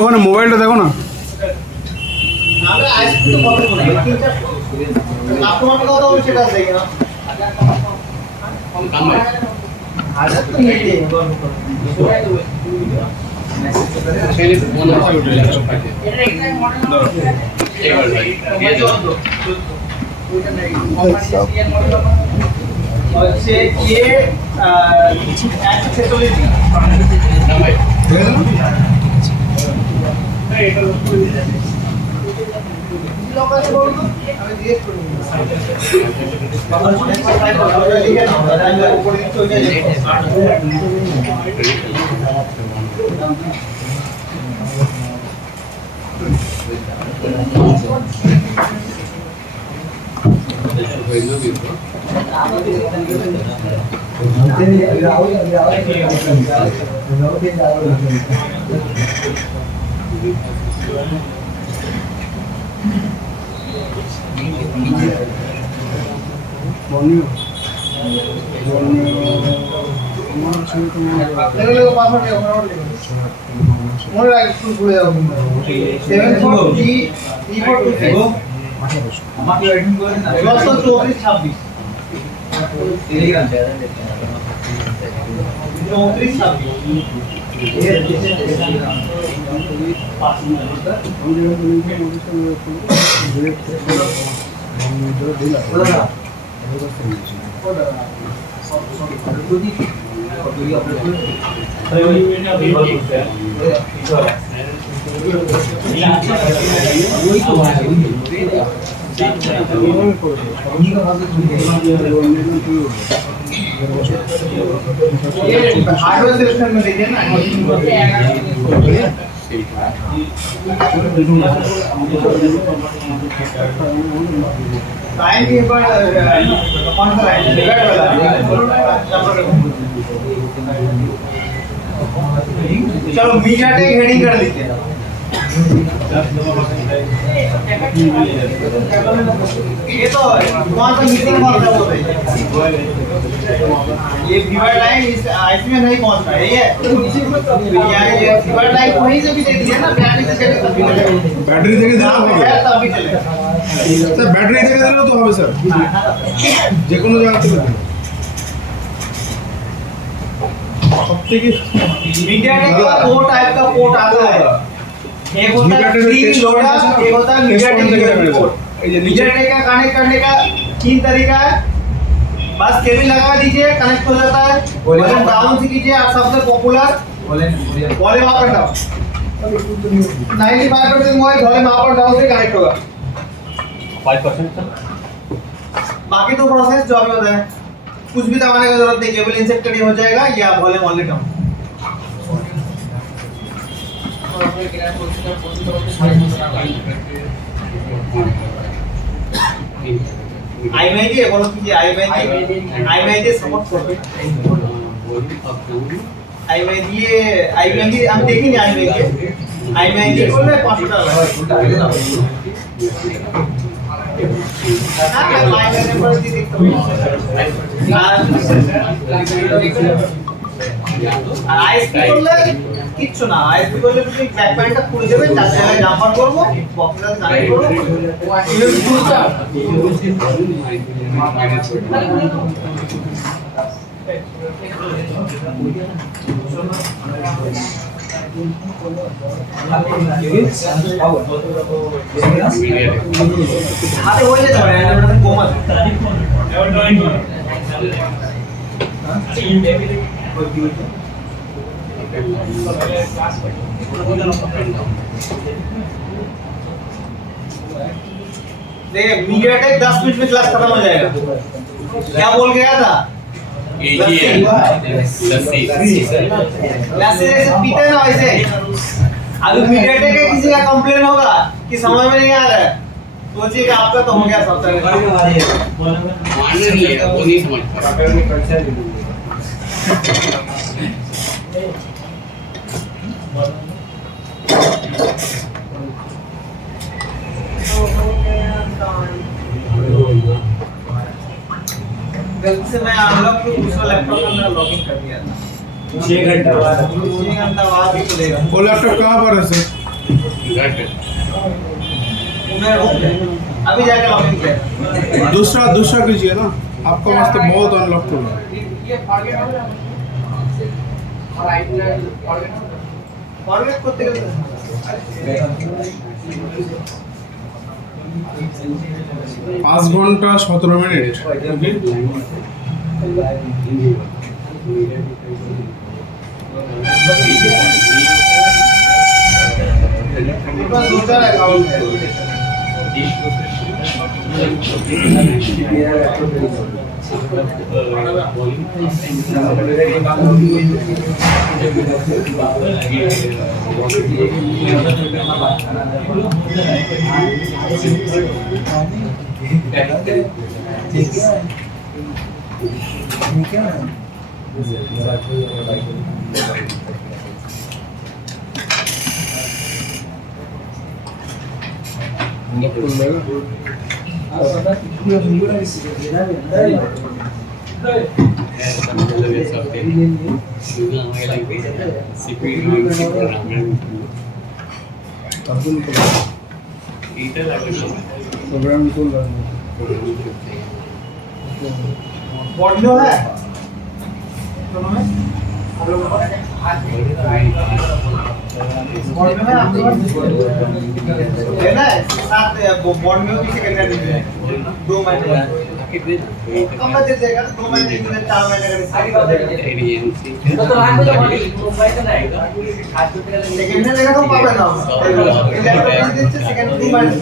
ওখানে মোবাইলটা দেখো না। নালে আইসক্রিম তো কত করে আপনার কথা বলছে সেটা দেখে না কম হাজার তো নিতে সেটা মনে হয় উঠে যাবে এটা একটা মডেল এবার ভাই দিয়ে দাও ওইটা নেই কমার্শিয়াল মডেল হচ্ছে ये 146 না ভাই এটা লোকালে বলুন তো আমি জিজ্ঞেস করব বাবা মনে পায় কথা লিখে নাও তাহলে উপরে চলে যাবে মনে রাখ স্কুল ভুলে যাও 743426 আমাকে ওয়েটিং করে না 63426 টেলিগ্রাম চ্যানেল 3426 हार्डवेयर सिलेक्शन में देखिए ना लाइन के ऊपर कौन सा लाइन डिवाइड वाला चलो मीडिया टेक हेडिंग कर लीजिए ये तो कौन सा मीटिंग कौन सा बोल रहे हैं ये डिवाइड लाइन इस आईसी में नहीं पहुंच रहा है ये ये डिवाइड लाइन वहीं से भी दे दिया ना बैटरी से चले ব্যাটারি থেকে দিলে হবে तभी चले স্যার ব্যাটারি থেকে দিলেও তো হবে স্যার যে কোনো জায়গা থেকে সবথেকে मीडिया टेक का दो टाइप का पोर्ट आता है एक होता है फ्री लोडर एक होता है media take port media take का कनेक्ट करने का 3 तरीका है बस केबल लगा दीजिए कनेक्ट हो जाता है वॉल्यूम डाउन से कीजिए आप सबसे popular volume up and down 95% mobile volume up और डाउन से कनेक्ट होगा 5% बाकी तो प्रोसेस जो अभी होता है कुछ भी दबाने की जरूरत नहीं केबल इंसर्ट करनी हो जाएगा या वॉल्यूम ओनली डाउन आईएमआई जी बोलो कीजिए आईएमआई जी सपोर्ट करते आईएमआई जी हम देखेंगे आईएमआई जी बोल रहे $500 हां आईएमआई पर जी देखते हैं আইএসপি করলে কিচ্ছু না আইএসপি করলে তুমি ব্যাক প্যান্টটা খুলে দেবে চার জায়গায় জাম্পার করব বক্সটা কানেক্ট করব হাতে হয়ে যেতে পারে এটা কম আছে देखिए मीडियाटेक 10 मिनट में क्लास खत्म हो जाएगा क्या बोल गया था लस्सी जैसे पीते ना वैसे अभी मीडियाटेक का किसी का कंप्लेन होगा कि समझ में नहीं आ रहा है सोचिए कि आपका तो हो गया सब तरह मानना नहीं है वो नहीं समझता गलती से मैं अनलॉक को दूसरा लैपटॉप में मेरा लॉगिन कर दिया था 6 घंटा बाद ही खुलेगा वो लैपटॉप कहाँ पर है सर? अभी जाके लॉगिन किया दूसरा कीजिए ना, आपका मस्त बहुत अनलॉक हो गया। फॉरवर्ड করতে গেলে 5 ঘন্টা 17 মিনিট। दूसरा अकाउंट है बॉर्डिनो है दोनों में आप लोगों को बॉर्डिनो है आप लोगों लेना है साथ बॉर्डिनो की सेकंड हैंड है 2 महीने कम में दे देगा 2 महीने की 4 महीने का सारी कर देगा तो हाथ में मोबाइल का रहेगा सेकंड हैंड लेगा तो पापा ना लैपटॉप सेकंड 2 महीने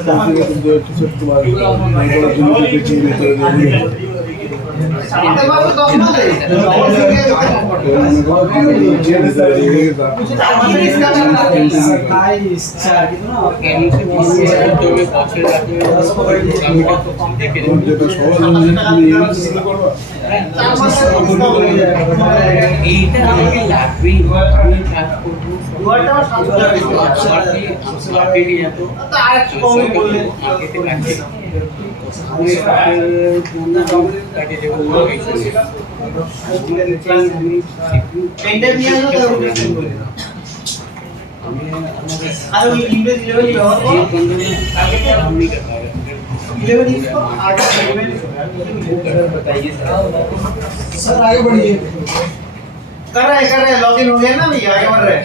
सर आगे बढ़िए कर रहे लॉगिन हो गया ना भैया आगे बढ़ रहे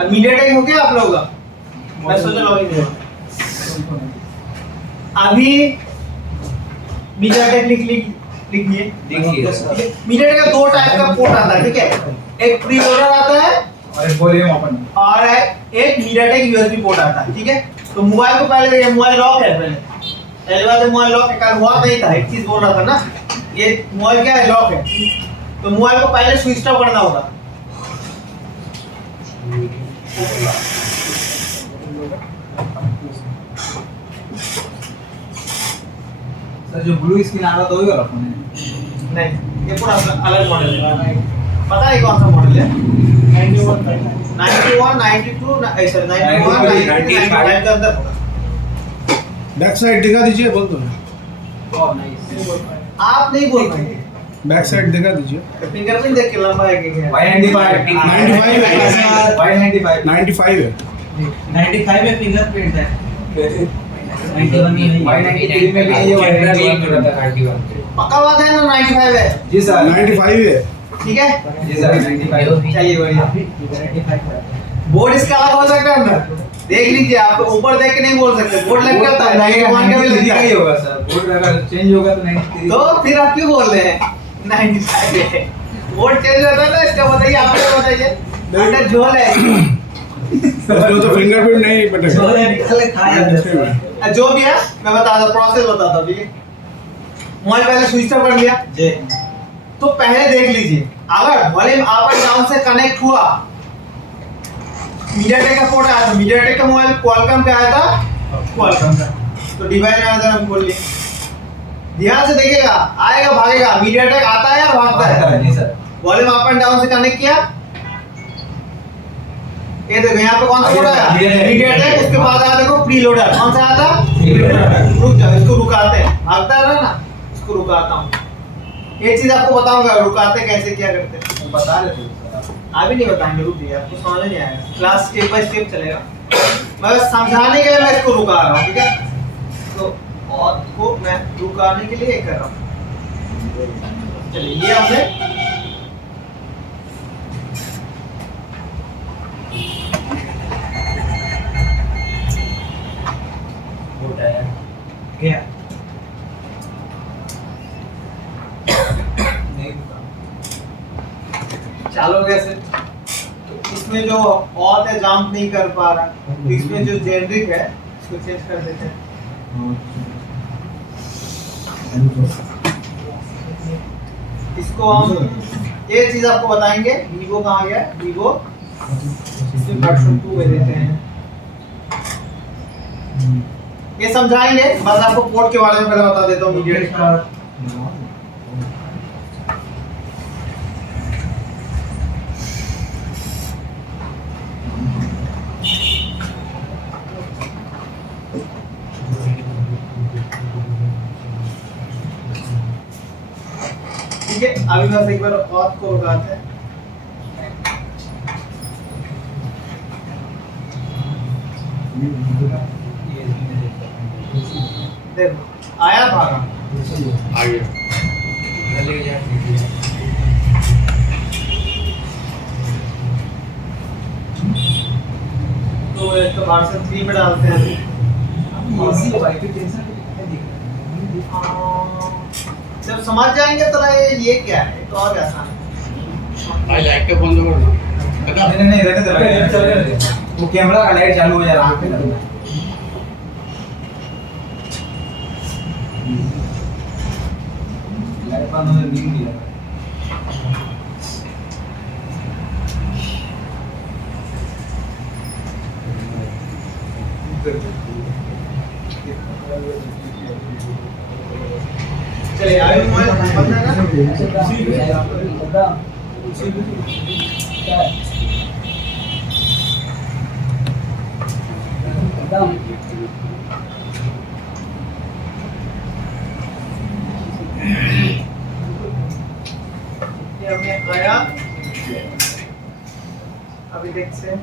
अब मीडियाटेक हो गया आप लोगों का मैं सोचा लॉगिन है अभी मीडियाटेक लिखिए मीडियाटेक का 2 टाइप का पोर्ट आता है ठीक है एक प्री लोडर आता है और एक वॉल्यूम ओपन और एक मीडियाटेक यूएसबी पोर्ट आता है ठीक है तो मोबाइल को पहले देखिए मोबाइल लॉक है पहले बात है मोबाइल लॉक का हुआ नहीं था एक चीज बोल रहा था ना ये मोबाइल क्या है लॉक है तो मोबाइल को पहले स्विच ऑफ करना होगा सर जो ब्लू स्क्रीन आ रहा था वही वाला फोन है नहीं ये पूरा अलग मॉडल है पता है कौन सा मॉडल है 91 92 सर 91 95 के अंदर बैक साइड दिखा दीजिए, बोल दो। आप नहीं बोल पाएंगे बैक साइड दिखा दीजिए। फिंगरप्रिंट देख के लंबा है क्या 95 है 95 में फिंगरप्रिंट है 91 में है 93 में भी ये पक्का बात है ना 95 है जी सर 95 है ठीक है जी सर 95 चलिए बढ़िया बोर्ड इसका अलग हो सकता है अंदर देख लीजिए आप ऊपर देख के नहीं बोल सकते बोर्ड लग गया था 91 का भी लगता ही होगा सर बोर्ड अगर चेंज होगा तो 93 तो फिर आप क्यों बोल रहे हैं 95 है बोर्ड चेंज होता है ना इसका बताइए आप क्या बताइए बेटा झोल है उसमें तो फिंगरप्रिंट नहीं बटेगा झोल है निकल खाया जो भी है मैं बताता हूं प्रोसेस बताता हूं ठीक है मोबाइल पहले स्विच ऑफ कर लिया जी तो पहले देख लीजिए अगर वॉल्यूम अप एंड डाउन से कनेक्ट हुआ मीडियाटेक का पोर्ट आया था मीडियाटेक का मोबाइल क्वालकॉम का आया था क्वालकॉम का तो डिवाइस मैनेजर हम खोल लिए ध्यान से देखिएगा आएगा भागेगा मीडियाटेक आता है या भागता है जी sir volume up and down से कनेक्ट किया ये देखो यहाँ पे कौन सा पोर्ट आया मीडियाटेक उसके बाद आया देखो प्रीलोडर कौन सा आया था रुक जाओ इसको रुकाते हैं भागता है ना इसको रुकाता हूँ एक चीज आपको बताऊंगा रुकाते कैसे क्या करते हैं बता रहे थे अभी नहीं बताएंगे, रुक जाइए, आपको समझ नहीं आएगा, क्लास स्टेप बाय स्टेप चलेगा। मैं बस समझाने के लिए मैं इसको रुका रहा हूँ, ठीक है? तो और को मैं रुकाने के लिए कर रहा हूँ। चलिए ये हमने गया चालू कैसे? तो इसमें जो ऑथ है जंप नहीं कर पा रहा, तो इसमें जो जेनरिक है इसको चेंज कर देते हैं। इसको हम एक चीज आपको बताएंगे, वीवो कहाँ गया? वीवो वर्जन 2 में देते हैं। ये समझाएंगे, बस आपको पोर्ट के बारे में पहले बता देता हूँ मीडिया। ठीक है, अभी बस एक बार ऑथ को रुकाते हैं। देखो आया भागा आ गया। तो एक तो वर्जन 3 में डालते हैं। जब समझ जाएंगे तो ये क्या है, तो और आसान है। भाई लाइट का बंद कर दो। नहीं रहने दो, वो कैमरा का लाइट चालू हो जा रहा है। लाइट बंद होने नींद नहीं लगा। चलिए आगे मोबाइल बंद ये हमने आया, अभी देखते हैं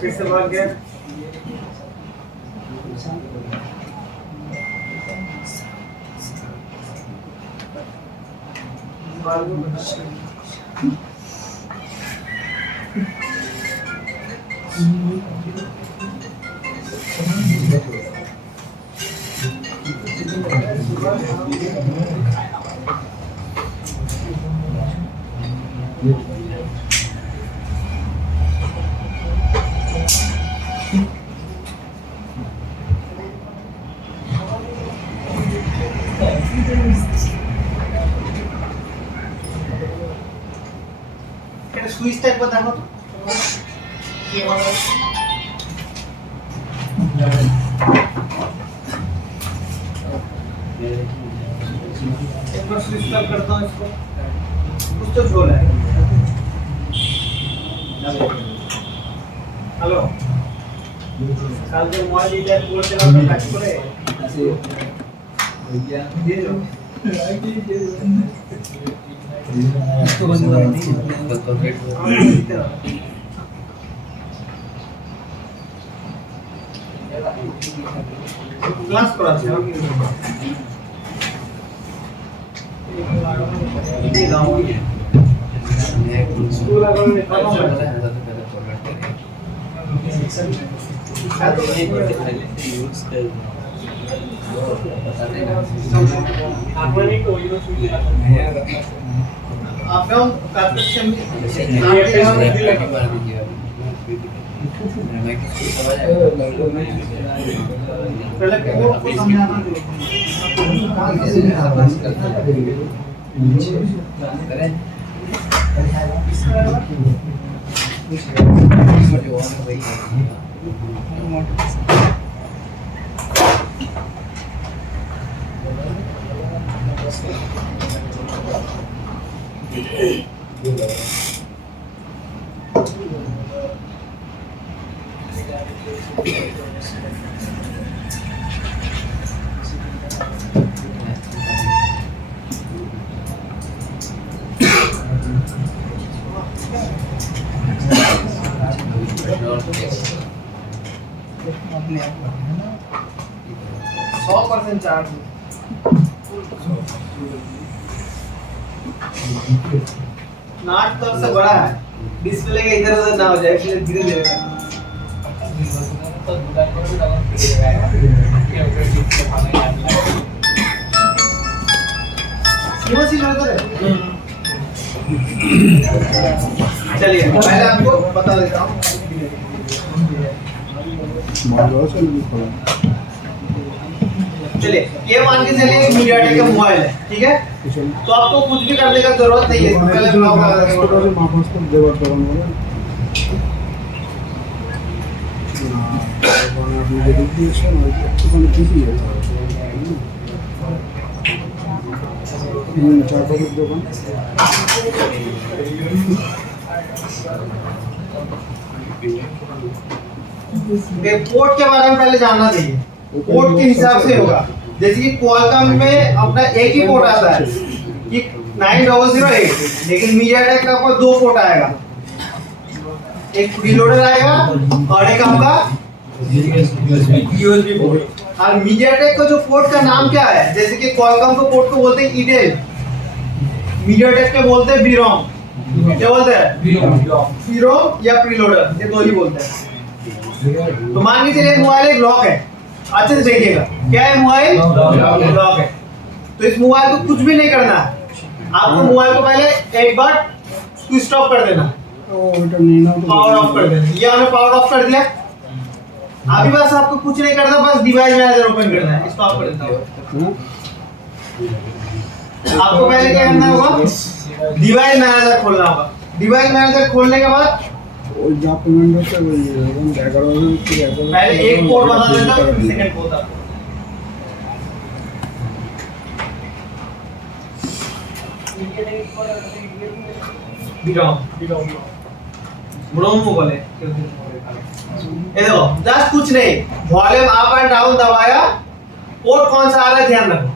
फिर से भाग गया। स्विच टाइप बता दो ये वाला एक बार स्विच टाइप करता हूँ इसको, कुछ तो झोल है। हेलो कल जो मोबाइल लिया है बोल चला तो काट पड़े ऐसे ये जो इसको बंद कर नहीं क्लास पर अच्छा ये गांव स्कूल अगर में आप लोग कंस्ट्रक्शन पहले कोड को समझाना अपने आप 100% चार्ज। नाट तो से बड़ा है, डिस्प्ले के इधर उधर ना हो जाए इसलिए धीरे धीरे चलिए पहले आपको बता देता हूँ। चलिए ये मान के चलिए मीडियाटेक का मोबाइल है, ठीक है? तो आपको कुछ भी करने का जरूरत नहीं है, पहले ब्लॉक लगा देंगे। पोर्ट के बारे में पहले जानना चाहिए। पोर्ट के हिसाब से होगा, जैसे कि क्वालकॉम में अपना एक ही पोर्ट आता है कि 9008, लेकिन मीडियाटेक का आपको दो पोर्ट आएगा, एक प्रीलोडर आएगा और एक आपका यूएसबी पोर्ट। और मीडियाटेक का जो पोर्ट का नाम क्या है, जैसे कि क्वालकॉम के पोर्ट को बोलते हैं ईडेल, मीडियाटेक के बोलते हैं बीरॉम। क्या बोलते हैं? बीरॉम या प्रीलोडर, ये दो ही बोलते हैं। तो मान के चलिए मोबाइल एक लॉक है, अच्छे से देखिएगा, क्या है मोबाइल? लॉक है। तो इस मोबाइल को कुछ भी नहीं करना है, आपको मोबाइल को पहले एक बार स्विच ऑफ कर देना, पावर ऑफ कर देना। ये हमने पावर ऑफ कर दिया। अभी बस आपको कुछ नहीं करना, बस डिवाइस मैनेजर ओपन करना है। स्टॉप कर देता हूं। आपको पहले क्या करना होगा? डिवाइस मैनेजर खोलना होगा। डिवाइस मैनेजर खोलने के बाद पहले एक पोर्ट बता देता हूं, फिर सेकंड पोर्ट आपको। ब्रोम बोले ये देखो, जस्ट कुछ नहीं, वॉल्यूम अप एंड डाउन दबाया, पोर्ट कौन सा आ रहा है ध्यान रखो।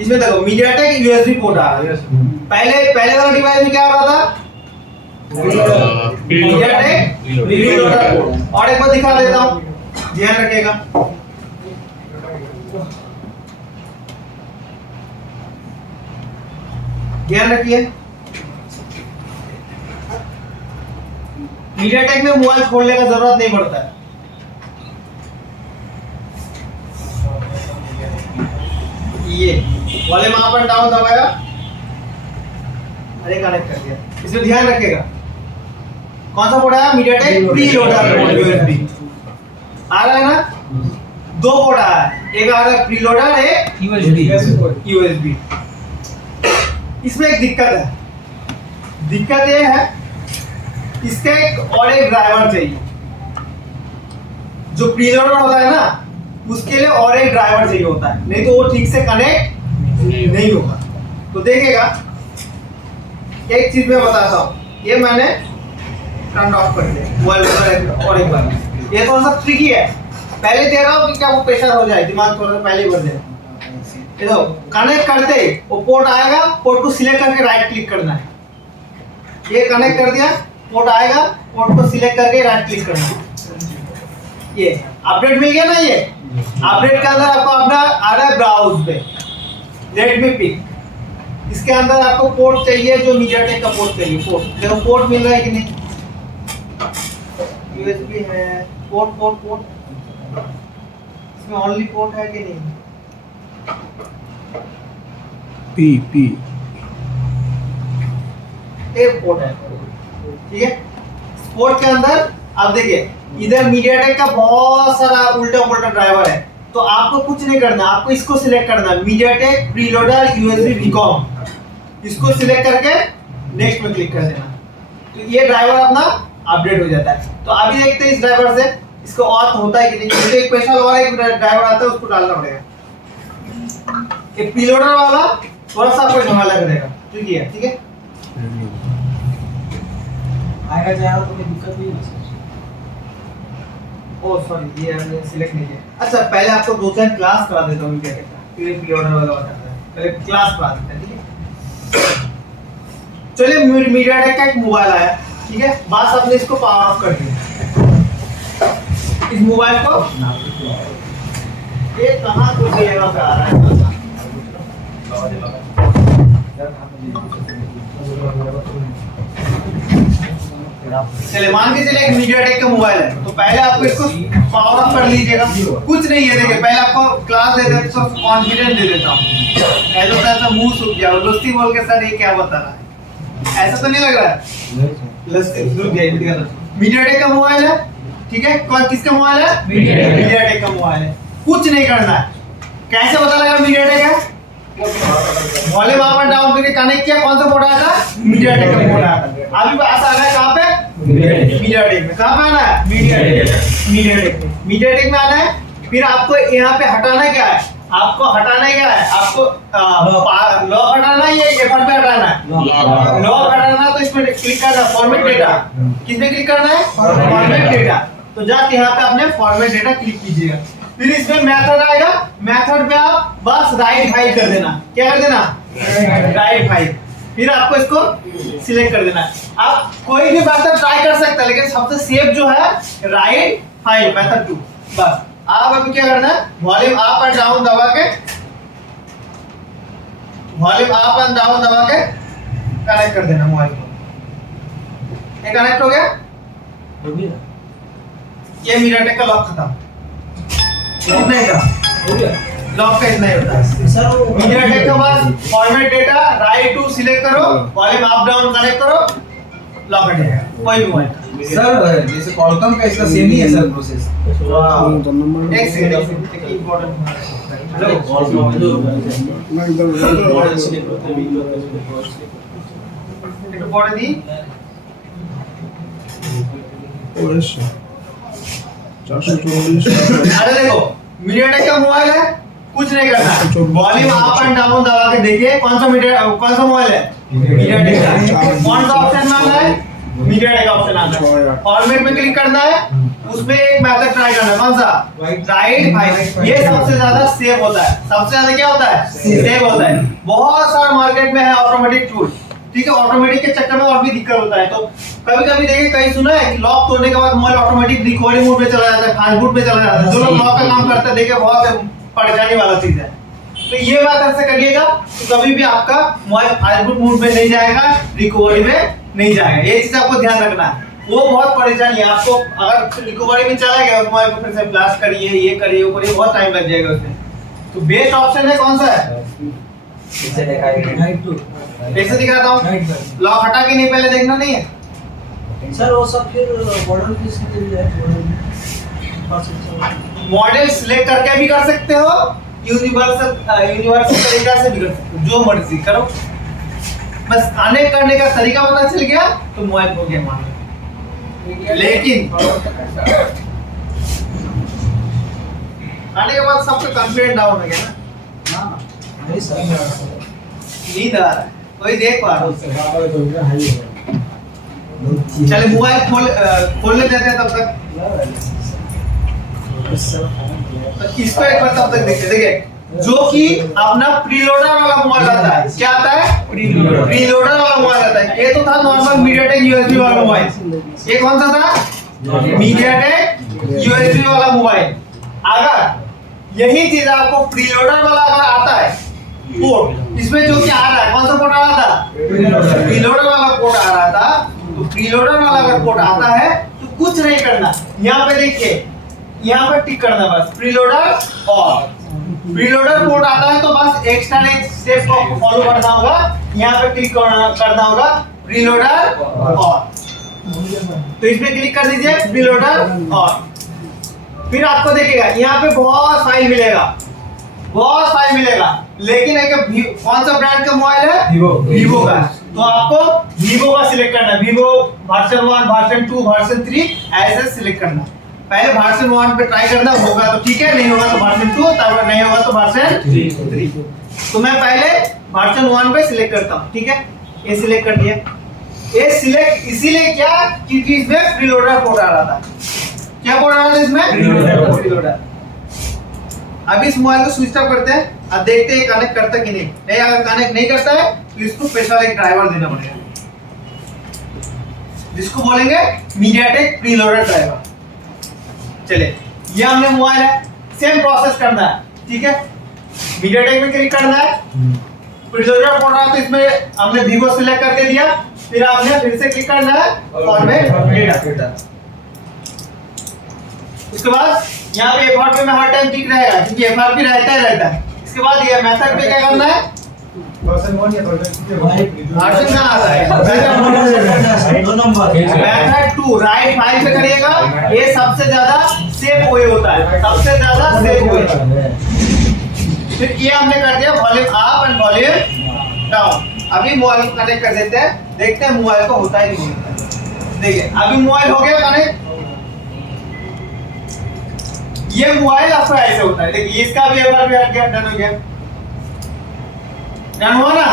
इसमें देखो मीडियाटेक यूएसबी पोर्ट आ रहा है। पहले वाला डिवाइस में क्या आ रहा था? MediaTek preloader port. और एक बार दिखा देता हूं, ध्यान रखिएगा। ध्यान रखिए, मीडियाटेक में मोबाइल खोलने का जरूरत नहीं पड़ता है। ये वॉल्यूम अप एंड डाउन दबाया, अरे कनेक्ट कर दिया। इसमें ध्यान रखिएगा कौन सा पोर्ट आया? मीडियाटेक प्रीलोडर पोर्ट यूएसबी आ रहा है ना? दो पोर्ट आया है, एक आ रहा है प्रीलोडर, एक यूएसबी। इसमें एक दिक्कत है, दिक्कत ये है इसका एक और एक ड्राइवर चाहिए। जो प्रीलोडर होता है ना, उसके लिए और एक ड्राइवर चाहिए होता है, नहीं तो वो ठीक से कनेक्ट नहीं होगा। तो देखिएगा, एक चीज मैं बताता हूँ, ये मैंने टर्न ऑफ कर दिया मोबाइल और एक बार। ये थोड़ा सा ट्रिकी है, पहले दे रहा हूँ कि क्या वो प्रेशर हो जाए, दिमाग थोड़ा सा पहले ही भर दे। ये तो कनेक्ट करते ही वो पोर्ट आएगा, पोर्ट को सिलेक्ट करके राइट क्लिक करना है। ये कनेक्ट कर दिया, पोर्ट आएगा, पोर्ट को सिलेक्ट करके राइट क्लिक करना है। ये अपडेट मिल गया ना? ये अपडेट के अंदर आपको अपना आ रहा है ब्राउज पे, लेट मी पिक। इसके अंदर आपको पोर्ट चाहिए, जो मीडियाटेक का पोर्ट चाहिए। पोर्ट देखो, पोर्ट मिल रहा है कि नहीं? यूएसबी है, पोर्ट इसमें ओनली पोर्ट है कि नहीं? पी एक पोर्ट है, ठीक है। पोर्ट के अंदर आप देखिए, इधर मीडियाटेक का बहुत सारा उल्टा पुल्टा ड्राइवर है, तो आपको कुछ नहीं करना, आपको इसको सिलेक्ट करना है, मीडियाटेक प्रीलोडर यूएसबी वीकॉम। इसको सिलेक्ट करके नेक्स्ट में क्लिक कर देना, तो ये ड्राइवर अपना अपडेट हो जाता है। तो अभी देखते हैं इस ड्राइवर से इसको ऑथ होता है कि नहीं। क्योंकि एक स्पेशल और एक ड्राइवर आता है, उसको डालना पड़ेगा। एक प्रीलोडर वाला थोड़ा सा आपको झमेला करेगा, ठीक है? आएगा जाएगा तो कोई दिक्कत नहीं है। ओ सॉरी, ये हमने सिलेक्ट नहीं किया। अच्छा, पहले आपको दो चार क्लास करा देता हूँ, क्या कहता है, फिर प्रीऑर्डर वाला बताता है। पहले क्लास करा देते हैं, ठीक है? चलिए मीडियाटेक का एक मोबाइल आया, ठीक है, बस आपने इसको पावर ऑफ कर दिया। इस मोबाइल को ये कहाँ को जगह पे आ रहा है? चलिए मान के चले एक मीडियाटेक का मोबाइल है, तो पहले आपको इसको पावर ऑफ कर लीजिएगा। कुछ नहीं है, देखिए पहले आपको क्लास दे देते तो कॉन्फिडेंस दे देता हूँ, ऐसा मुंह सूख गया लस्सी बोल के, सर ये क्या बता रहा है, ऐसा तो नहीं लग रहा है? मीडियाटेक का मोबाइल है, ठीक है, कौन किसका मोबाइल है? मीडियाटेक का मोबाइल है। कुछ नहीं करना है, कैसे पता लगा मीडियाटेक है? वॉल्यूम अप एंड डाउन करके कनेक्ट किया, कौन सा पोर्ट आया था? मीडियाटेक का पोर्ट आया था। अभी ऐसा आ रहा है कहाँ पे? मीडियाटेक में। कहाँ पे आना है? मीडियाटेक में आना है। फिर आपको यहाँ पे हटाना क्या है? आपको हटाना क्या है? आपको लॉक हटाना है या एफआर पे हटाना है? लॉक हटाना, तो इसमें क्लिक करना है फॉर्मेट डेटा। किसमें क्लिक करना है? Format data. तो जाके यहाँ पे अपने फॉर्मेट डेटा क्लिक कीजिएगा। फिर इसमें मेथड आएगा, मेथड पे आप बस राइट फाइल कर देना। क्या कर देना? Write file. फिर आपको इसको सिलेक्ट कर देना है। आप कोई भी मेथड ट्राई कर सकते हैं, लेकिन सबसे सेफ जो है राइट फाइल मेथड 2। बस आप अभी क्या करना है, वॉल्यूम अप एंड डाउन दबा के, वॉल्यूम अप एंड डाउन दबा के कनेक्ट कर देना मोबाइल को। ये कनेक्ट हो गया? ये मीडियाटेक का लॉक खत्म। इतना ही था, लॉक का इतना ही होता है सर। मीडियाटेक का बस format data right to select करो, वॉल्यूम अप डाउन कनेक्ट करो, लॉक हट जाएगा कोई भी मोबाइल। सर जैसे कॉलकम का इसका सेम ही है सर प्रोसेस। एक सेकंड इंपॉर्टेंट। हेलो दी 444। अरे देखो मीडियाटेक का मोबाइल है, कुछ नहीं करना, वॉल्यूम अप एंड डाउन दबा के देखिए कौन सा मोबाइल है? मीडियाटेक का। कौन सा ऑप्शन में आना है? मीडियाटेक ऑप्शन आना है। फॉर्मेट में क्लिक करना है, उसमें एक मेथड ट्राई करना है, कौन सा? Write file. ये सबसे ज्यादा सेव होता है। सबसे ज्यादा क्या होता है? सेव होता है। बहुत सारा मार्केट में है ऑटोमेटिक टूल, ठीक है, ऑटोमेटिक के चक्कर में और भी दिक्कत होता है। तो कभी कभी देखिए, कहीं सुना है कि लॉक तोड़ने के बाद मोबाइल ऑटोमेटिक रिकवरी मोड में चला जाता है, फास्ट बूट में चला जाता है। जो लोग लॉक का काम करते हैं देखिए, बहुत परेशानी वाला चीज है। तो ये बात ऐसे करिएगा तो कभी भी आपका मोबाइल फास्ट बूट मोड में नहीं जाएगा, रिकवरी में नहीं जाएगा। ये चीज आपको ध्यान रखना है, वो बहुत परेशानी है आपको। अगर रिकवरी में चला गया मोबाइल को, फिर से ब्लास्ट करिए, ये करिए, वो करिए, बहुत टाइम लग जाएगा उसमें। तो बेस्ट ऑप्शन है कौन सा है? कैसे दिखाता हूँ, लॉक हटा के नहीं, पहले देखना नहीं है सर। वो सब फिर मॉडल किसके लिए है? मॉडल सिलेक्ट करके भी कर सकते हो, यूनिवर्सल तरीका से भी कर सकते हो, जो मर्जी करो। बस कनेक्ट करने का तरीका पता चल गया तो मोबाइल हो गया मान लो। लेकिन आने के बाद सबका कॉन्फिडेंस डाउन हो गया ना। नहीं सर, नींद आ रहा है, कोई देख पा रहा है। चले मोबाइल खोलने देते हैं तब तक। तो इसको एक बार तब तक देखिए, जो कि अपना प्रीलोडर वाला मोबाइल आता है। क्या आता है? प्रीलोडर वाला मोबाइल आता है। ये तो था नॉर्मल मीडियाटेक यूएसबी वाला मोबाइल। ये कौन सा था? मीडियाटेक यूएसबी वाला मोबाइल। अगर यही चीज आपको प्रीलोडर वाला अगर आता है पोर्ट, इसमें जो कि आ रहा है, कौन सा पोर्ट आ रहा था? प्रीलोडर वाला पोर्ट आ रहा था। तो प्रीलोडर वाला अगर पोर्ट आता है तो कुछ नहीं करना, यहाँ पे देखिए, यहाँ पे टिक करना बस, प्रीलोडर और। प्रीलोडर पोर्ट आता है तो बस एक्स्ट्रा स्टेप को आपको फॉलो करना होगा, यहाँ पे क्लिक करना होगा प्रीलोडर और। तो इसमें क्लिक कर दीजिए प्रीलोडर और। फिर आपको देखिएगा यहाँ पे बहुत फाइल मिलेगा, लेकिन एक कौन सा ब्रांड का मोबाइल है? वीवो का। तो आपको वीवो का सिलेक्ट करना है। वीवो वर्जन 1, वर्जन 2, वर्जन 3 ऐसे सिलेक्ट करना है। पहले वर्जन 1 पे ट्राई करना, होगा तो ठीक है, नहीं होगा तो वर्जन 2, तब नहीं होगा तो वर्जन 3। तो मैं पहले वर्जन 1 पे सिलेक्ट करता हूँ, ठीक है, ये सिलेक्ट कर दिया। ये सिलेक्ट इसीलिए क्या, क्योंकि इसमें प्रीलोडर पोर्ट आ रहा था। क्या पोर्ट आ रहा था इसमें? प्रीलोडर। अब इस मोबाइल को स्विच ऑफ करते हैं, अब देखते हैं कनेक्ट करता कि नहीं। अगर कनेक्ट नहीं करता है तो इसको स्पेशल एक ड्राइवर देना पड़ेगा। जिसको बोलेंगे मीडियाटेक प्रीलोडेड ड्राइवर। चलिए ये हमने मोबाइल है, सेम प्रोसेस करना है, ठीक है। मीडियाटेक में क्लिक करना है, प्रीलोडेड पोर्ट रहा तो इसमें हमने वीवो सिलेक्ट करके दिया, फिर आपने फिर से क्लिक करना है फॉर्मेट डेटा। उसके बाद यहाँ पे एफआरपी में हर टाइम टिक रहेगा क्योंकि एफआरपी रहता ही रहता है। इसके बाद ये मेथड पे क्या करना है, वर्जन 1 या वर्जन वर्जन कहाँ आता है, दो नंबर मेथड 2 राइट फाइल पे करिएगा। ये सबसे ज्यादा सेफ वे होता है, सबसे ज्यादा सेफ वे। फिर ये हमने कर दिया volume up and volume down. अभी मोबाइल को कनेक्ट कर देते हैं, देखते हैं मोबाइल को होता है कि नहीं होता है। देखिए अभी मोबाइल हो गया कनेक्ट। ये मोबाइल आपका ऐसे होता है, देखिए इसका भी एक बार भी हट गया, डन हो गया, डन हुआ ना।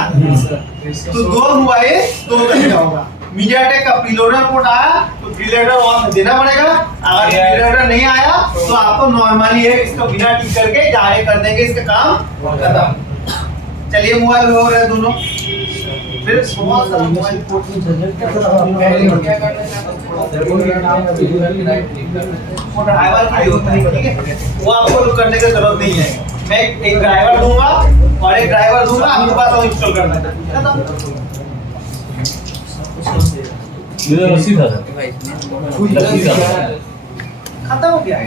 तो दो मोबाइल दो तरीका होगा। मीडियाटेक का प्रीलोडर पोर्ट आया तो प्रीलोडर ऑन देना पड़ेगा, अगर प्रीलोडर नहीं आया तो आपको नॉर्मली है इसको बिना टिक करके डायरेक्ट कर देंगे, इसका काम खत्म। चलिए मोबाइल हो रहे दोनों। फिर बहुत सारा मोबाइल पोर्ट में जनरेट क्या करना ड्राइवर की होता है, ठीक है, वो आपको करने की जरूरत नहीं है। मैं एक ड्राइवर दूंगा और एक ड्राइवर दूंगा, आपके पास वो इंस्टॉल करना है, खत्म। ये रसीद था खत्म हो गया।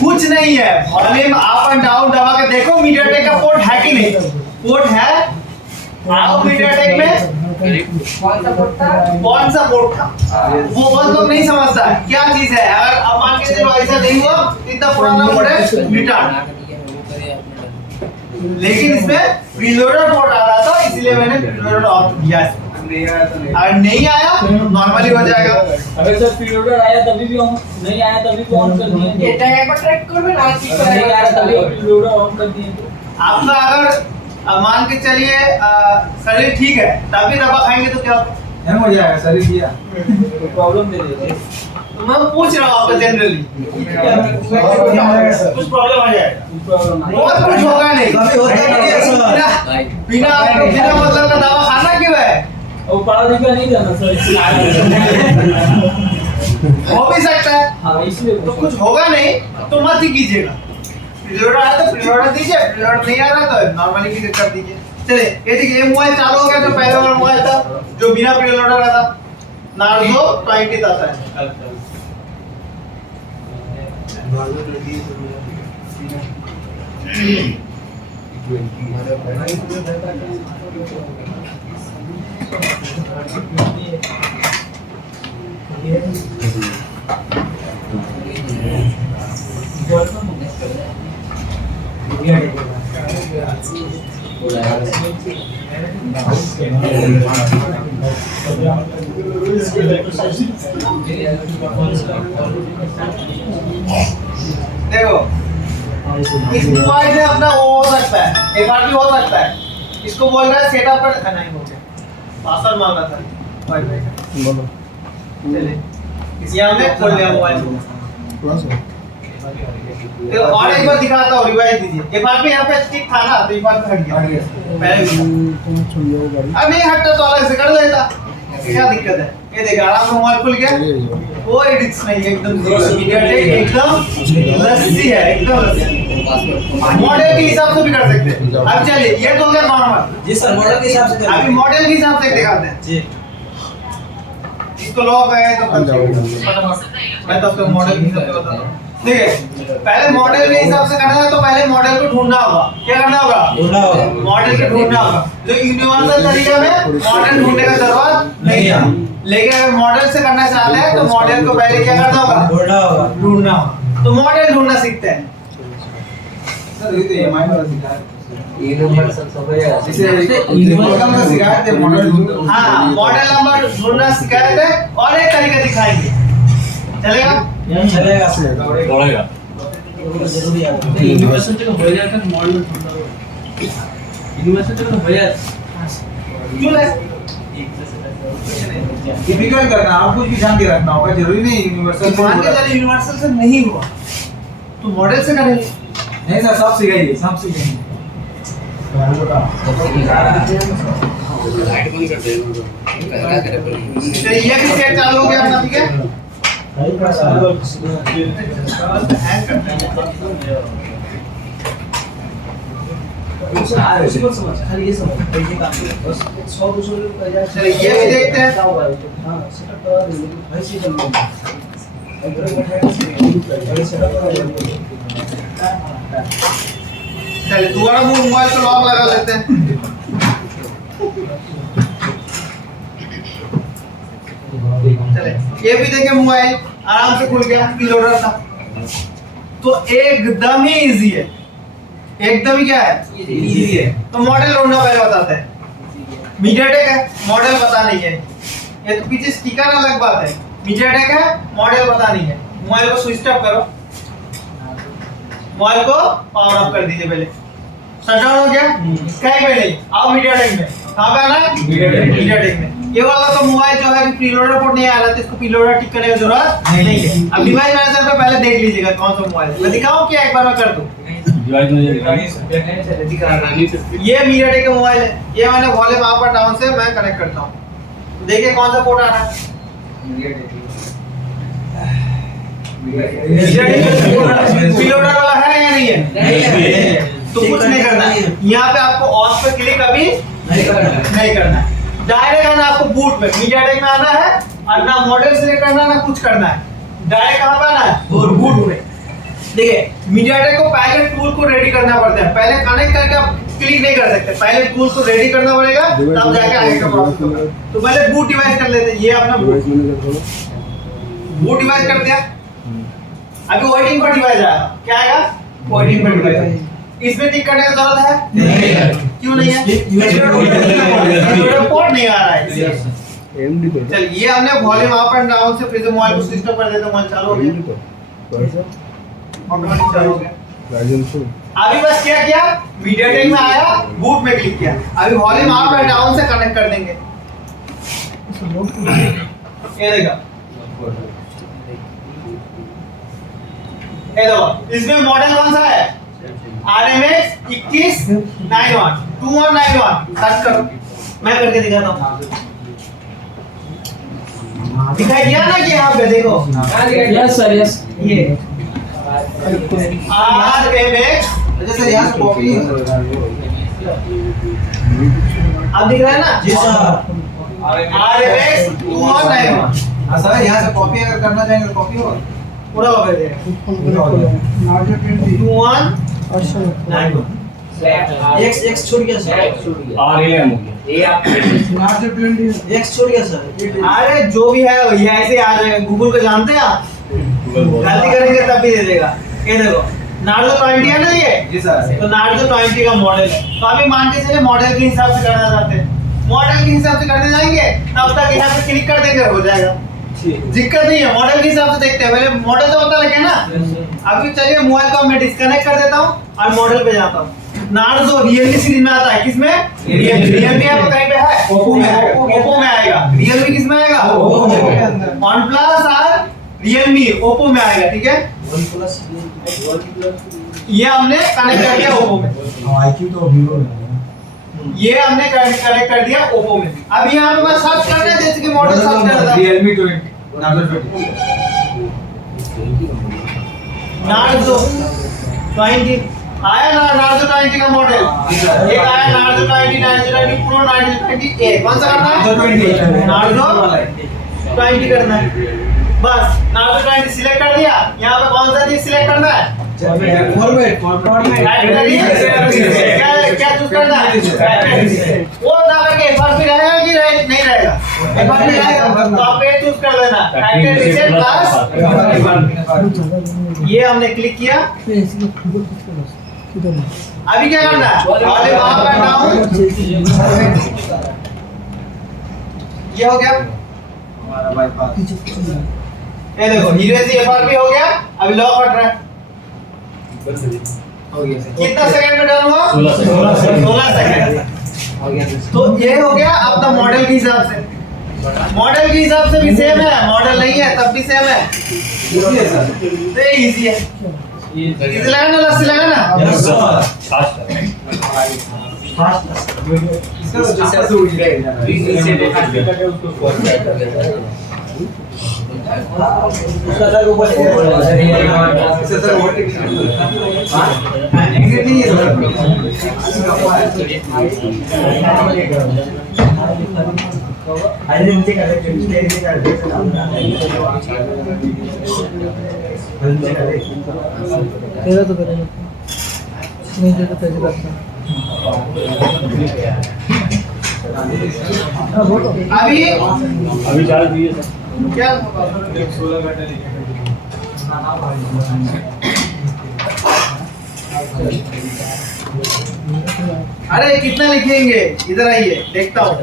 कुछ नहीं है, वॉल्यूम अप एंड डाउन दबा के देखो मीडियाटेक का पोर्ट है कि नहीं। पोर्ट है, आओ मीडियाटेक में कौन सा पोर्ट था वो बहुत लोग नहीं समझता है क्या चीज है। अगर अब मान के चलो ऐसा नहीं हुआ, इतना पुराना मॉडल रिटर्न, लेकिन इसमें प्रीलोडर पोर्ट आ रहा था इसलिए मैंने प्रीलोडर ऑफ किया। अगर नहीं आया नॉर्मली हो जाएगा। अगर सर प्रीलोडर आया तभी भी ऑन, नहीं आया तभी भी ऑन कर दिए, डेटा एक बार ट्रैक कर ना नहीं आया तभी प्रीलोडर ऑन कर दिए। आपका अगर मान के चलिए शरीर ठीक है तभी दवा खाएंगे तो क्या होगा, हैंग हो जाएगा शरीर दिया, प्रॉब्लम दे देते। तो मैं पूछ रहा हूँ आपको जनरली कुछ प्रॉब्लम आ जाएगा, बहुत कुछ होगा नहीं, कभी होता नहीं है सर। बिना मतलब का दवा खाना क्यों है, वो पढ़ा लिखा नहीं जाना सर, हो भी सकता है। हाँ इसलिए तो कुछ होगा नहीं तो मत ही कीजिएगा। प्रीलोडर आया तो प्रीलोडर दीजिए, प्रीलोडर नहीं आ रहा तो नॉर्मली क्लिक कर दीजिए। चलिए ये देखिए ये मोबाइल चालू हो गया, जो पहले वाला मोबाइल था जो बिना प्रीलोडर का था नार्जो 20 आता है। देखो इस मोबाइल में अपना वो हो सकता है, एफआरपी हो सकता है, इसको बोल रहा है सेटअप पर नहीं हो गया, पासवर्ड मांगा था वाईफाई का। बोलो चलिए इसे हमने खोल लिया मोबाइल को। तो और एक बार दिखाता हूँ, रिवाइज दीजिए। एफआरपी यहाँ पे ठीक था ना, तो एफआरपी हट गया पहले अब नहीं हटता तो अलग से कर देता, क्या दिक्कत है। ये देखिए आराम से मोबाइल खुल गया, कोई रिस्क नहीं, एकदम मीडियाटेक एकदम लस्सी है, एकदम लस्सी। मॉडल के हिसाब से भी कर सकते हैं। अब चलिए ये तो हो गया नॉर्मल। जी सर मॉडल के हिसाब से अभी मॉडल के हिसाब से दिखाते हैं जी। इसको लॉक है तो मैं तो आपको मॉडल के हिसाब से बताता हूँ। देखिए पहले मॉडल के हिसाब से करना है तो पहले मॉडल को ढूंढना होगा। क्या करना होगा? मॉडल को ढूंढना होगा। जो यूनिवर्सल तरीके में मॉडल ढूंढने का जरूरत नहीं है, लेकिन अगर मॉडल से करना चाहते हैं तो मॉडल को पहले क्या करना होगा? ढूंढना होगा। तो मॉडल ढूंढना सीखते हैं। सर ये तो एमआई वाला सिखा है, सिखाए थे मॉडल। हाँ मॉडल नंबर ढूंढना सिखाए थे और एक तरीका दिखाएंगे, चलेगा? चलेगा सर, दौड़ेगा जरूरी है। यूनिवर्सिटी का हो जाता है मॉडल, यूनिवर्सिटी का हो जाता क्यों है? डिफिकल्ट करना, आपको कुछ भी जान के रखना होगा, जरूरी नहीं यूनिवर्सल। मान के चलिए यूनिवर्सल से नहीं हुआ तो मॉडल से करेंगे। नहीं सर सब सिखाइए, सब सिखाइए। लाइट बंद कर दे चलिए ये भी सेट चालू हो गया अपना, ठीक है। हैंग करते हैं। उसी को समझ, खाली ये समझ, ये काम करो। बस 100-200 रुपए चलिए ये भी देखते हैं। हाँ, सेटअप करा देंगे, लेकिन भाई से कर लो। इधर बैठा है, सेटअप करा देंगे। चलिए दोबारा मोबाइल को लॉक लगा लेते हैं। चलिए ये भी देखें, मोबाइल आराम से खुल गया, कीलोडर था तो एकदम ही इजी है, एकदम ही क्या है, इजी है। तो मॉडल ढूंढना पहले बताते हैं। मीडियाटेक है, मॉडल पता नहीं है, ये तो पीछे स्टिकर अलग बात है। मीडियाटेक है, मॉडल पता नहीं है। मोबाइल को स्विच ऑफ करो, मोबाइल को पावर ऑफ कर दीजिए। पहले शट डाउन हो गया, कहीं पे नहीं, आओ मीडियाटेक में। कहां पे आना है, मीडियाटेक में। ये वाला तो मोबाइल जो है कि प्रीलोडर पोर्ट नहीं आ रहा, तो इसको प्रीलोडर टिक करने की जरूरत नहीं है। अब डिवाइस मैनेजर पे पहले देख लीजिएगा कौन सा मोबाइल है। मैं दिखाऊं क्या, एक बार मैं कर दूं। ये मीडियाटेक का मोबाइल है, ये मैंने वॉल्यूम अप और डाउन से मैं कनेक्ट करता हूं। देखिए कौन सा पोर्ट आ रहा है, प्रीलोडर वाला है या नहीं है? तो कुछ नहीं करना है, यहाँ पे आपको ऑन पे क्लिक अभी नहीं करना है। डायरेक्ट आना आपको बूट में, मीडियाटेक में आना है और ना मॉडल सिलेक्ट करना है ना कुछ करना है। डायरेक्ट कहां पे आना है, बूट में। देखिए मीडियाटेक को पहले टूल को रेडी करना पड़ता है, पहले कनेक्ट करके आप क्लिक नहीं कर सकते, पहले टूल को रेडी करना पड़ेगा तब जाके आगे का प्रोसेस होगा। तो पहले बूट डिवाइस कर लेते हैं। ये अपना बूट डिवाइस कर दिया, अभी वेटिंग पर डिवाइस आएगा। क्या आएगा, वेटिंग पर डिवाइस। इसमें टिक करने की जरूरत है नहीं, क्यों नहीं है, पोर्ट नहीं आ रहा है। चलिए ये हमने वॉल्यूम अप एंड डाउन से फिर से मोबाइल को स्विच कर देते हैं, मोबाइल चालू हो गया, ऑटोमेटिक चालू हो गया। अभी बस क्या किया, मीडियाटेक में आया, बूट में क्लिक किया। अभी वॉल्यूम अप एंड डाउन से कनेक्ट कर देंगे। ये देखो, ये देखो, इसमें मॉडल कौन सा है, RMX 2191 2191 सर्च करो, मैं करके दिखाता हूँ। दिखाई दिया ना कि यहाँ पे देखो, यस सर, यस। ये RMX, जैसे यहाँ से कॉपी है। अब दिख रहा है ना जी सर। RMX 2191 हाँ सर, यहाँ से कॉपी अगर करना चाहेंगे तो कॉपी होगा। पूरा हो गया 2191 X छोड़ गया सर, X छोड़ गया सर। अरे जो भी है ये ऐसे आ रहे हैं, गूगल को जानते हैं आप, गलती करेंगे तब भी दे देगा। ये देखो नार्जो 20 है ना, ये जी सर। तो नार्जो 20 का मॉडल है। तो अभी मान के चले मॉडल के हिसाब से करना चाहते हैं, मॉडल के हिसाब से करने जाएंगे तब तक यहाँ पे क्लिक कर देंगे, हो जाएगा, दिक्कत नहीं है। मॉडल के हिसाब से देखते हैं, पहले मॉडल तो पता लगे ना। अभी चलिए मोबाइल को मैं डिस्कनेक्ट कर देता हूँ और मॉडल पे जाता हूँ। नार्जो रियलमी सीरीज में आता है, किसमें, रियलमी आपको कहीं पे है, ओप्पो में आएगा। ओप्पो में आएगा। रियलमी किसमें आएगा, ओप्पो में। OnePlus और रियलमी ओप्पो में आएगा, ठीक है। ये हमने कनेक्ट कर दिया ओप्पो में, IQ तो वीवो में। ये हमने कनेक्ट कर दिया ओप्पो में। अब यहाँ पे मैं सर्च कर रहा है, जैसे कि मॉडल सर्च कर रहा था, Realme 20 नार्जो 20 नार्जो 20 आया ना, नार्जो 20 का मॉडल एक आया, नार्जो 20 नार्जो प्रो 20 ए। कौन सा करना है, नार्जो 20 करना है। बस नार्जो 20 सिलेक्ट कर दिया। यहाँ पे कौन सा चीज सिलेक्ट करना है, फॉर्मेट क्या चूज करना है, वो ना करके FRP रहेगा कि नहीं रहेगा, FRP रहेगा तो आप ये चूज कर लेना, टाइटल रिसेट प्लस। ये हमने क्लिक किया। अभी क्या करना है, वॉल्यूम अप एंड डाउन, ये हो गया हमारा बाईपास। ये देखो हीरो से FRP हो गया। अभी लॉक हट रहा है, हो गया सर। कितना सेकंड में डन हुआ, 16 सेकंड। हो गया सर। तो ये हो गया अपना मॉडल के हिसाब से, मॉडल के हिसाब से भी सेम है, मॉडल नहीं है तब भी सेम है, इजी है सर। तो ये इजी है। इजी लगा ना, लस्सी लगा ना। Yes sir. फास्ट इसका तो आपस से उठ जाएगा इसे देखा उसका सर ऊपर इससे सर ओवरटेक हां एंगल नहीं है सर अरे नीचे कर दे स्टेज पे कर दे तेरा तो करेंगे नहीं तो कैसे करता अभी चार्ज दिए सर क्या 16 घंटे लिखे अरे कितना लिखेंगे इधर आइए देखता हूँ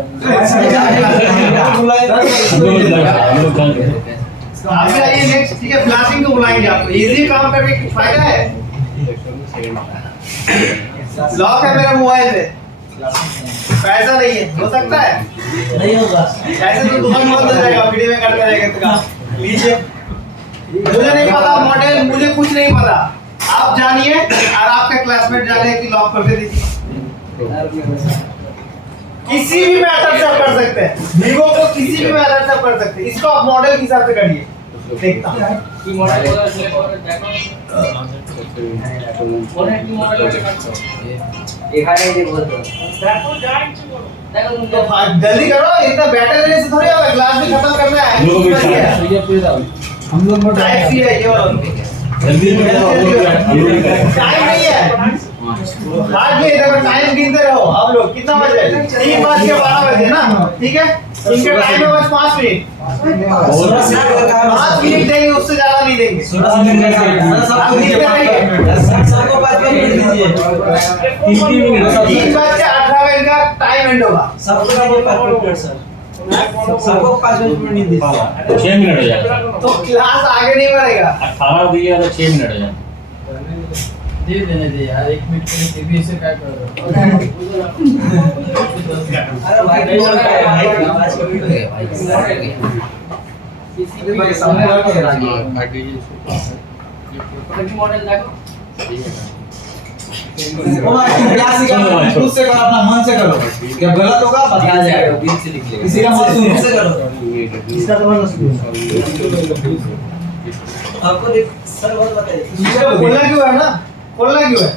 अभी आइए नेक्स्ट ठीक है फ्लैशिंग को बुलाएंगे आपको इजी काम करके कुछ फायदा है लॉक है मेरा मोबाइल में पैसा नहीं है हो सकता है नहीं होगा ऐसे तो दुकान बंद हो जाएगा फ्री में करते रहेगा तो काम लीजिए मुझे नहीं पता मॉडल मुझे कुछ नहीं पता आप जानिए और आपके क्लासमेट जाने कि लॉक करके दीजिए किसी भी मेथड से आप कर सकते हैं वीवो को किसी भी मेथड से आप कर सकते हैं इसको आप मॉडल के हिसाब से करिए देखता हूं की मॉडल देखो और की मॉडल तो जल्दी करो इतना बैटरी लेने से थोड़ी होगा ग्लास भी खत्म करना है हम लोग टाइप सी है ये वाला टाइम नहीं है आज भी इधर टाइम गिनते रहो आप लोग कितना बजे 3:12 बजे ना ठीक है इनके टाइम में बस 5 मिनट 5 मिनट देंगे उससे ज्यादा नहीं देंगे सबको 5 मिनट दीजिए 3:18 इनका टाइम एंड होगा सबको 5 मिनट सर सबको 5 मिनट नहीं दीजिए 6 मिनट हो जाएगा तो क्लास आगे नहीं बढ़ेगा 18 दिया तो 6 मिनट हो जाएगा दे देने दे यार 1 मिनट के लिए भी ऐसे क्या कर रहे हो अरे भाई नहीं बोल रहा है भाई 5 मिनट हो गया भाई अरे भाई सामने आके मॉडल देखो वो क्लास का खुद से करो अपना मन से करो क्या गलत होगा बता जाएगा दिल से लिख लेगा किसी का मत सुनो से करो इसका तो मतलब आपको देख सर बहुत बताइए इसको खोलना क्यों है ना खोलना क्यों है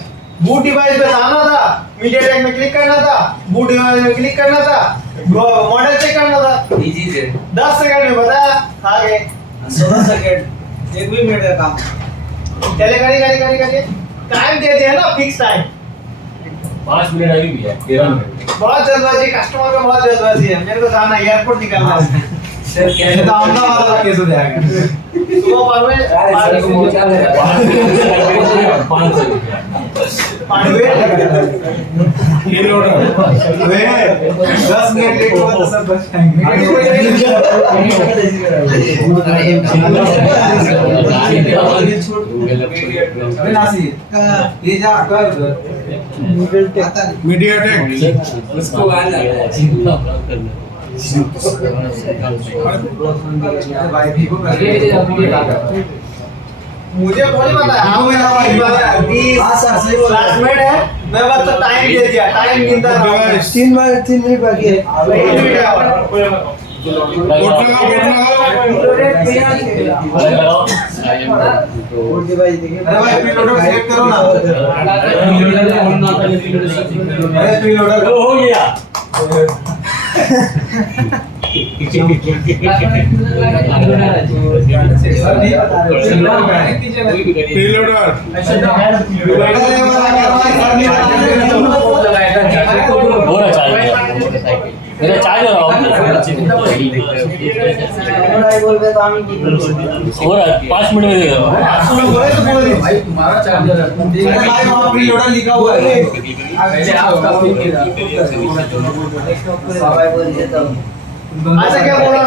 बूट डिवाइस पे जाना था मीडियाटेक में क्लिक करना था बूट डिवाइस में क्लिक करना था मॉडल चेक करना था इजी से 10 सेकंड में बताया आगे 16 सेकंड 1 भी मिनट का काम चले करिए टाइम दे दिया ना फिक्स टाइम 5 मिनट अभी भी है 13 मिनट बहुत जल्दबाजी कस्टमर का बहुत जल्दबाजी है मेरे को जाना एयरपोर्ट निकलना है सर कैसे तो अपना वाला केस हो जाएगा सुबह परवेज 10 मिनट लेट हुआ तो सब बच जाएंगे अरे नासिर ये जा कर मीडियाटेक उसको आना भाई भी को मुझे थोड़ी पता है हाँ मेरा भाई पता है 20 क्लासमेट है मैं बस तो टाइम दे दिया टाइम गिनता रहा 3 मिनट बाकी है और डिवाइस देखिए अरे भाई प्रीलोडर सेलेक्ट करो ना अरे प्रीलोडर हो गया मेरा चार्जर हो रहा है 5 मिनट में देगा भाई तुम्हारा चार्जर है भाई वहां प्रीलोडर लिखा हुआ है पहले आपका अच्छा क्या बोला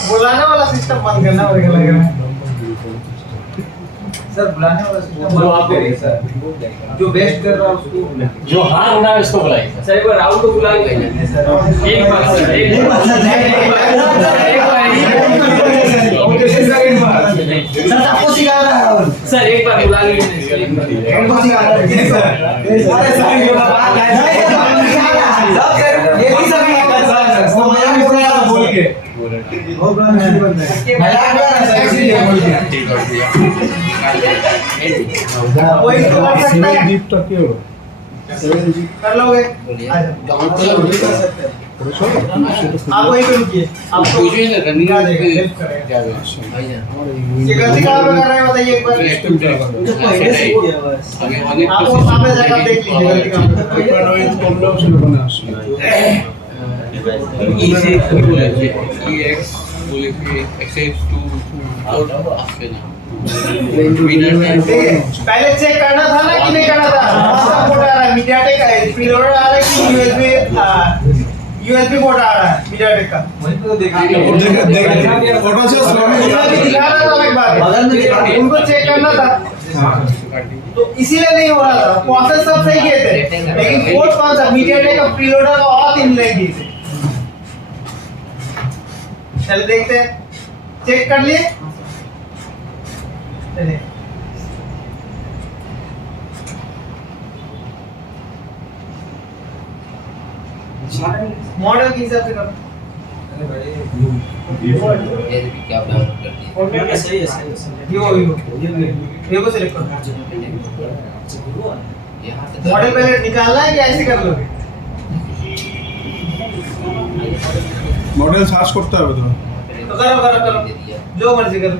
बुलाने वाला सिस्टम बंद करना पड़ेगा लग रहा है सर बुलाने वाला सिस्टम जो आपको सर जो बेस्ट कर रहा है उसको जो हार हो रहा है उसको बुलाइए सर एक बार राहुल को बुलाइए एक बार सर एक बार सर आपको सिखा रहा है और सर एक बार बुला लीजिए हमको सिखा रहा है सर अरे सर ये बात है ये भी सब तो मजा भी पूरा बोल के बहुत बड़ा नहीं बनता है मजा भी आ रहा है इसलिए बोल के वही तो कर सकता है जीप तक के हो कर लोगे आप वहीं पे रुकिए आप पूछिए ना रनिंग क्या देगा हेल्प करेगा ये गलती कहाँ पे कर रहे हैं बताइए एक बार आप वो सामने जाकर देख लीजिए गलती कहाँ पे कर रहे हैं। प्रॉब्लेम ছিল মানে আসছে इसे बोलेंगे EX बोले कि एक्सेस टू और आपके ना विनर देखिए, पहले चेक करना था ना कि नहीं करना था कौन सा पोर्ट आ रहा है मीडियाटेक प्रीलोडर आ रहा है कि यूएसबी पोर्ट आ रहा है मीडियाटेक का वही तो देखा ওটা से दिखा रहा था अलग बात है उनको चेक करना था तो इसीलिए नहीं हो रहा था प्रोसेस सब सही किए थे लेकिन पोर्ट कौन सा मीडियाटेक का प्रीलोडर का और 3 लगी थे चल देखते हैं चेक कर लिए चलिए मॉडल के हिसाब से करो सही है वीवो सेलेक्ट करो मॉडल पहले निकालना है कि ऐसे कर लोगे মডেল সার্চ করতে হবে তো तो करो करो करो जो मर्जी करो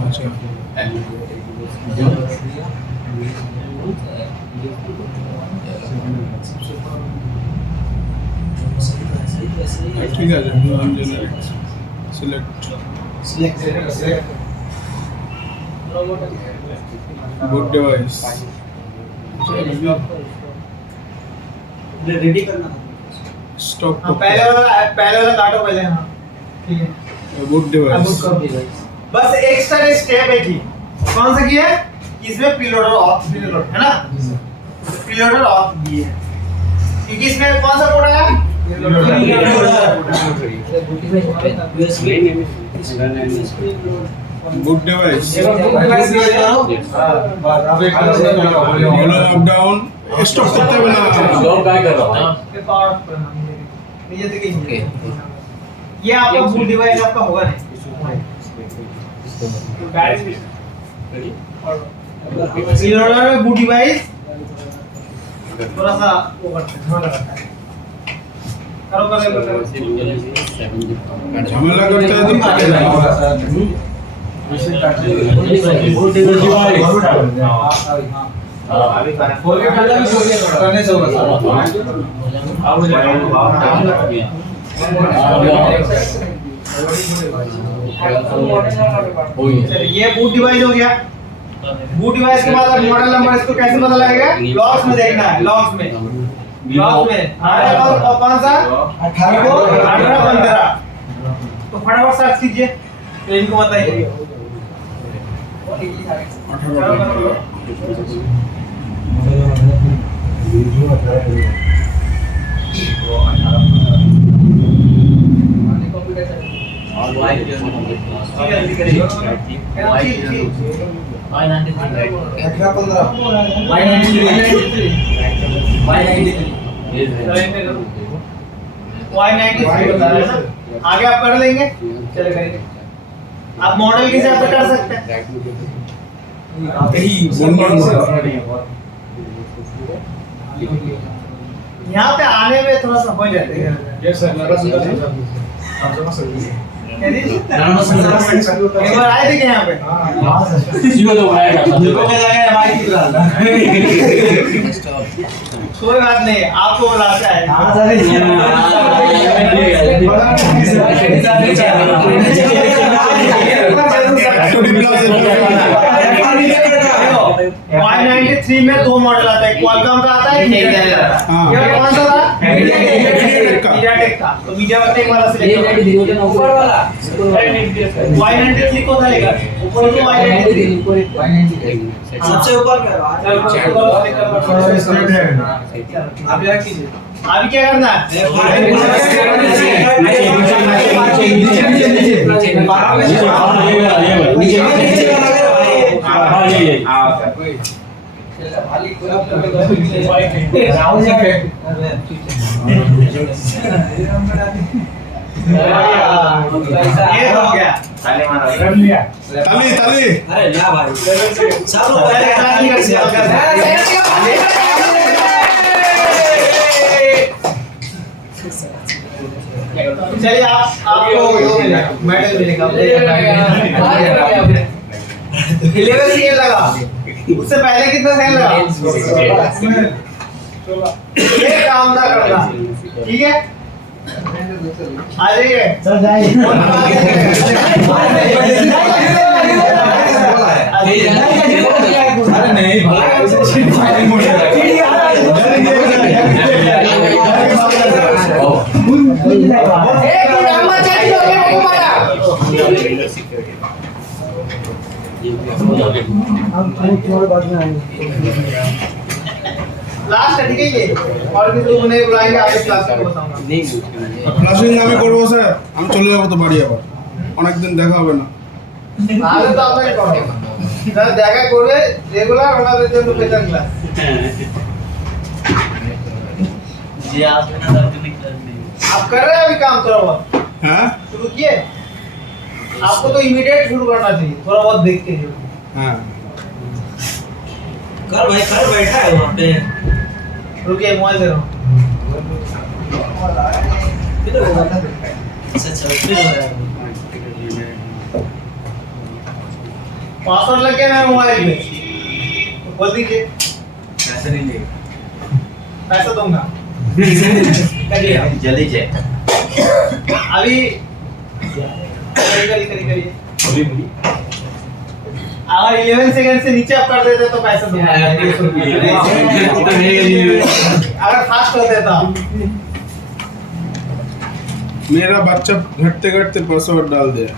আচ্ছা ঠিক আছে নন জেনারেট সিলেক্ট बुट डिवाइस रेडी करना था स्टॉप हाँ पहले वाला काटो पहले हाँ ठीक है बुट अब डिवाइस बुक करो बस एक्स्ट्रा स्टेप है कि कौन सा किया है इसमें प्रीलोडर ऑफ प्रीलोडर है ना प्रीलोडर ऑफ भी है क्योंकि इसमें कौन सा पोर्ट आया बुट डिवाइस बोलो अप डाउन स्टॉप करते হবে না स्टॉप काय कर रहा हूं पावर ऑफ करना ये देखिए ये आपका बूट डिवाइस आपका होगा नहीं प्रीलोडर में बूट डिवाइस थोड़ा सा वो करते हैं थोड़ा लगाता है करो करो झमेला करते हैं तो पकड़ेगा खोल के ठंडा भी खोल के करने से होगा चलिए ये बूट डिवाइस हो गया बूट डिवाइस के बाद मॉडल नंबर इसको कैसे पता लगेगा लॉग्स में देखना है लॉग्स में और कौन सा 18 15 तो फटाफट सर्च कीजिए तो इनको बताइए आगे आप कर लेंगे चले करेंगे आप मॉडल के हिसाब से कर सकते हैं यहाँ पे आने में थोड़ा सा हो जाता है एक बार आए थे क्या यहाँ पे सीओ तो बनाएगा कोई बात नहीं आपको बुलाता है तो डिप्लॉय Y93 में दो मॉडल आता है, क्वालकॉम का आता है, मीडियाटेक का आता है। हाँ। ये कौन सा था? मीडियाटेक का। मीडियाटेक का। तो मीडियाटेक वाला सिलेक्ट करो। ऊपर वाला Y93 को डालेगा। ऊपर तो Y93। सबसे ऊपर में चलो उसको select करो। आप यार कीजिए। अभी क्या करना है? ये हो गया। ताली ताली अरे ना भाई सब लोग पहले ताली कर चलिए आपको मेडल मिलेगा। 11 सेकंड लगा। उससे पहले कितना सेकंड लगा? ये काम था करना, ठीक है? आ जाइए। चल जाइए अरे नहीं लास्ट है, ठीक है ये? और भी लोग उन्हें बुलाएंगे आगे क्लास में बताऊंगा। ক্লাসিং আমি করবো স্যার, আমি চলে যাবো তো বাড়ি আবার, অনেকদিন দেখা হবে না। তাহলে তো আপনাকে করো। যারা দেখা করবে রেগুলার ওনাদের জন্য স্পেশাল ক্লাস। जी आप बिना दर्द नहीं कर देंगे आप कर रहे हैं अभी काम थोड़ा बहुत হ্যাঁ शुरू किए? आपको तो इमीडिएट शुरू करना चाहिए, थोड़ा बहुत देखते रहिए। হ্যাঁ कर भाई कर बैठा है वहाँ पे रुकिए मोबाइल दे रहा हूँ। किधर होगा अच्छा चल फिर हो रहा है पासवर्ड लग गया मेरे मोबाइल में, तो खोल दीजिए। पैसे नहीं लेगा पैसा दूंगा। करिए आप। जल्दी जाए अभी करिए। अगर 11 सेकंड से नीचे आप कर देते तो पैसा दूंगा। अगर फास्ट कर देता मेरा बच्चा घटते घटते पासवर्ड डाल दिया।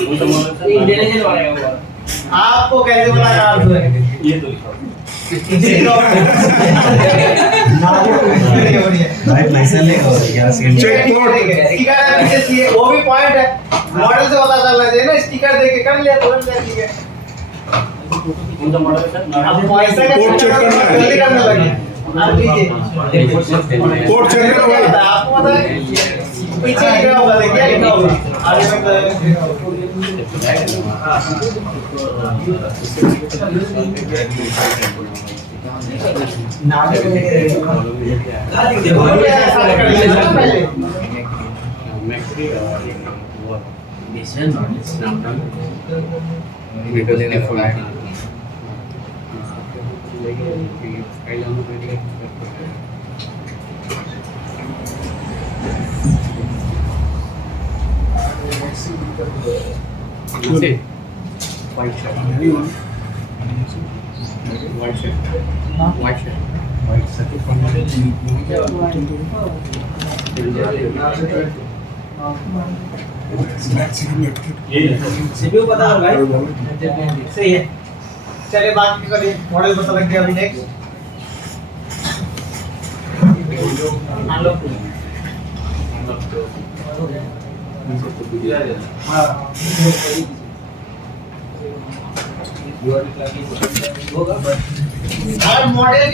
इंटेलिजेंट वाला है आपको कैसे पता कार है? ये तो लिखा भाई पैसा लेगा क्या चेक कोड स्टिकर है पीछे चाहिए, वो भी पॉइंट है। मॉडल से पता चलना चाहिए ना, स्टिकर देके कर लिया तुरंत लिया, ठीक है? कौन सा मॉडल है सर? अब पैसा का कोड चेक करना है। जल्दी करने लगे। आप लीजिए। कोड चेक करो भाई। आपको पता है पीछे लिखा होगा, देखिए लिखा होगा आगे में लिखा होगा। सीपीयू पता है भाई सही है। चलिए बात करिए, मॉडल पता लग गया। अभी नेक्स्ट मॉडल